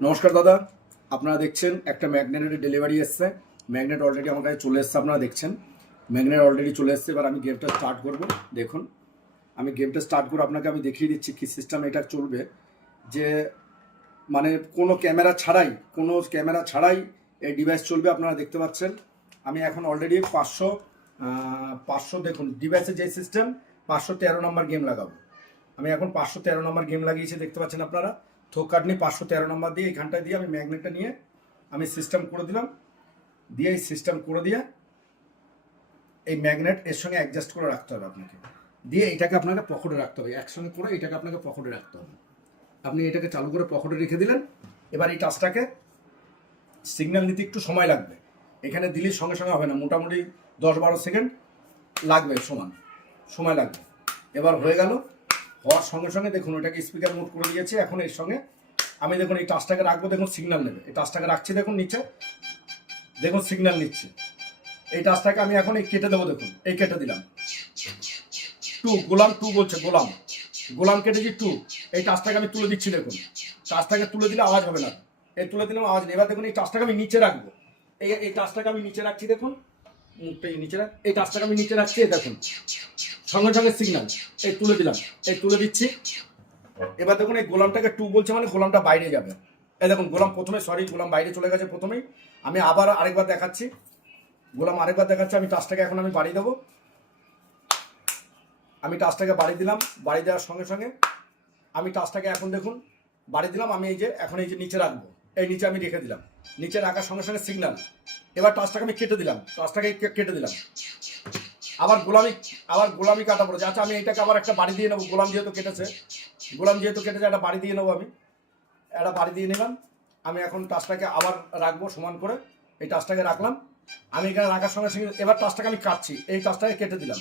নমস্কার দাদা, আপনারা দেখছেন একটা ম্যাগনেটের ডেলিভারি এসছে। ম্যাগনেট অলরেডি আমার কাছে চলে এসছে, আপনারা দেখছেন ম্যাগনেট অলরেডি চলে এসছে। এবার আমি গেমটা স্টার্ট করব। দেখুন, আমি গেমটা স্টার্ট করে আপনাকে আমি দেখিয়ে দিচ্ছি কি সিস্টেম এটা চলবে। যে মানে কোনো ক্যামেরা ছাড়াই এই ডিভাইস চলবে। আপনারা দেখতে পাচ্ছেন আমি এখন অলরেডি 500 দেখুন ডিভাইসে যে সিস্টেম 513 নম্বর গেম লাগাবো। আমি এখন 513 নম্বর গেম লাগিয়েছি, দেখতে পাচ্ছেন আপনারা। থোক কাটনি 513 নম্বর দিয়ে এইখানটায় দিয়ে আমি ম্যাগনেটটা নিয়ে আমি সিস্টেম করে দিলাম। দিয়ে এই সিস্টেম করে দিয়ে এই ম্যাগনেট এর সঙ্গে অ্যাডজাস্ট করে রাখতে হবে আপনাকে। দিয়ে এইটাকে আপনাকে পকেটে রাখতে হবে, একসঙ্গে করে এটাকে আপনাকে পকেটে রাখতে হবে। আপনি এটাকে চালু করে পকেটে রেখে দিলেন। এবার এই টাচটাকে সিগন্যাল নিতে একটু সময় লাগবে, এখানে দিলে সঙ্গে সঙ্গে হবে না, মোটামুটি 10-12 সেকেন্ড লাগবে, সময় লাগবে। এবার হয়ে গেল, হওয়ার সঙ্গে সঙ্গে দেখুন ওটাকে স্পিকার মোড করে দিয়েছে। এখন এর সঙ্গে আমি দেখুন এই টাচটাকে রাখবো, দেখুন সিগন্যাল নেবে। এই টাচটাকে রাখছি, দেখুন নিচে দেখুন সিগন্যাল নিচ্ছে। এই টাচটাকে আমি এখন এই কেটে দেবো, দেখুন এই কেটে দিলাম। গোলাম 2 বলছে, গোলাম কেটেছি 2। এই টাচটাকে আমি তুলে দিচ্ছি, দেখুন টাচটাকে তুলে দিলে আওয়াজ হবে না, এই তুলে দিলাম আওয়াজ নেই। এবার দেখুন এই টাচটাকে আমি নিচে রাখবো, এই টাচটাকে আমি নিচে রাখছি, দেখুন মুখটা নিচে রাখ, এই টাচটাকে আমি নিচে রাখছি, দেখুন সঙ্গে সঙ্গে সিগন্যাল এই তুলে দিলাম, এই তুলে দিচ্ছি। এবার দেখুন এই গোলামটাকে 2 বলছে মানে গোলামটা বাইরে যাবে। এই দেখুন গোলাম গোলাম বাইরে চলে গেছে প্রথমেই। আমি আবার আরেকবার দেখাচ্ছি, আমি টাচটাকে এখন আমি বাড়িয়ে দেবো। আমি টাচটাকে বাড়িয়ে দিলাম, বাড়িয়ে দেওয়ার সঙ্গে সঙ্গে আমি টাচটাকে এখন দেখুন বাড়িয়ে দিলাম। আমি এখন এই যে নিচে রাখবো, এই নিচে আমি রেখে দিলাম, নিচে রাখার সঙ্গে সঙ্গে সিগন্যাল। এবার টাচটাকে আমি কেটে দিলাম, আবার গোলামি কাটা পড়েছে। আচ্ছা, আমি এটাকে আবার একটা বাড়ি দিয়ে নেবো, গোলাম যেহেতু কেটেছে একটা বাড়ি দিয়ে নেবো। আমি একটা বাড়ি দিয়ে নিলাম। আমি এখন টাচটাকে আবার রাখবো সমান করে, এই টাচটাকে রাখলাম। আমি এখানে রাখার সঙ্গে সঙ্গে এবার টাচটাকে আমি কাটছি, এই টাচটাকে কেটে দিলাম।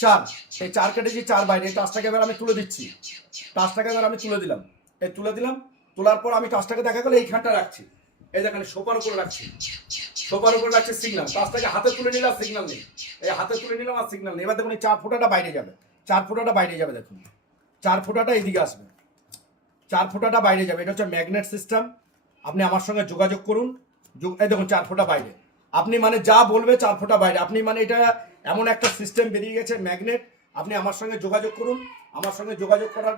4 কেটেছি, 4 বাইরে। এই টাচটাকে এবার আমি তুলে দিচ্ছি, তোলার পর আমি টাচটাকে দেখা গেল এইখানটা রাখছি, এই দেখেন সোফার উপরে রাখছি সিগন্যাল। টাচটাকে হাতে তুলে নিলাম, সিগন্যাল নেই, এই হাতে তুলে নিলাম আর সিগন্যাল নেই। এবার দেখুন এই 4 ফুটাটা বাইরে যাবে, দেখুন 4 ফুটাটা এইদিকে আসবে, 4 ফুটাটা বাইরে যাবে। এটা হচ্ছে ম্যাগনেট সিস্টেম। আপনি আমার সঙ্গে যোগাযোগ করুন। এই দেখুন 4 ফুটা বাইরে, আপনি মানে যা বলবে 4 ফুটা বাইরে। আপনি মানে এটা এমন একটা সিস্টেম বেরিয়ে গেছে ম্যাগনেট। আপনি আমার সঙ্গে যোগাযোগ করুন, আমার সঙ্গে যোগাযোগ করার